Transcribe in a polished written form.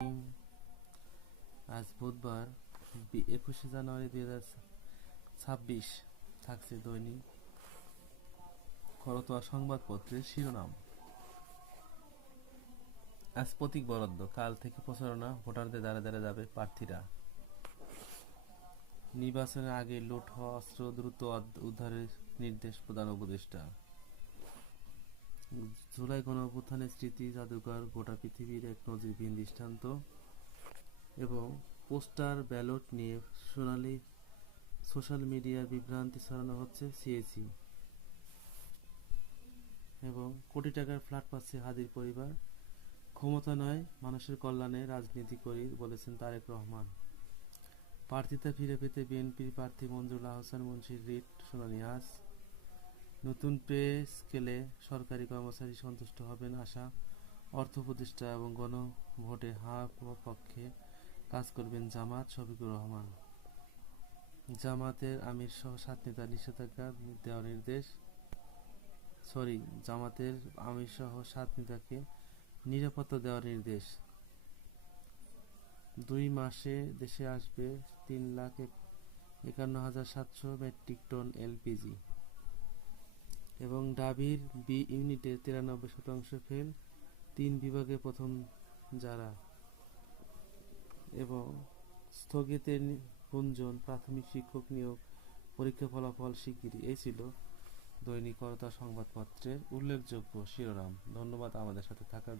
আজ বুধবার 21শে জানুয়ারি 2026। থাকছে দৈনিক করতোয়া সংবাদপত্রের শিরোনাম। আজ প্রতীক বরাদ্দ, কাল থেকে প্রচারণা, ভোটারদের দ্বারে দ্বারে যাবে প্রার্থীরা। নির্বাচনের আগে লুট হওয়া অস্ত্র দ্রুত উদ্ধারের নির্দেশ প্রধান উপদেষ্টা। জুলাই গণঅভ্যুত্থানের স্মৃতি জাদুঘর গোটা পৃথিবীর এক নজিরবিহীন দৃষ্টান্ত। এবং পোস্টার ব্যালট নিয়ে সোশ্যাল মিডিয়ায় বিভ্রান্তি ছড়ানো হচ্ছে। সিএসি এবং কোটি টাকার ফ্ল্যাট পাচ্ছে হাদির পরিবার। ক্ষমতা নয়, মানুষের কল্যাণে রাজনীতি করি, বলেছেন তারেক রহমান। প্রার্থিতা ফিরে পেতে বিএনপির প্রার্থী মঞ্জুল আহসান মুন্সির রিট শুনানি আজ। নতুন পে স্কেলে সরকারি কর্মচারী সন্তুষ্ট হবেন আশা। অর্থ উপদেষ্টা এবং গণভোটে হাঁ পক্ষে কাজ করবেন জামাত, শফিকুর রহমান। জামাতের আমির সহ 7 নেতার নিষেধাজ্ঞা দেওয়ার নির্দেশ। জামাতের আমির সহ 7 নেতাকে নিরাপত্তা দেওয়ার নির্দেশ। 2 মাসে দেশে আসবে 3,51,700 মেট্রিক টন এলপিজি। এবং ঢাবির বি ইউনিটে 93% ফেল, 3 বিভাগে প্রথম যারা। এবং স্থগিতের গুঞ্জন, প্রাথমিক শিক্ষক নিয়োগ পরীক্ষা ফলাফল শিগগিরই। এই ছিল দৈনিক করতোয়া সংবাদপত্রের উল্লেখযোগ্য শিরোনাম। ধন্যবাদ আমাদের সাথে থাকার